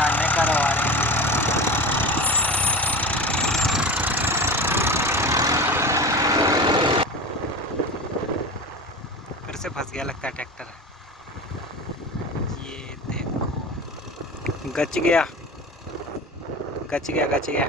आने करवा रहे हैं। फिर से फंस गया लगता है ट्रैक्टर। ये देखो, गच गया गच गया गच गया।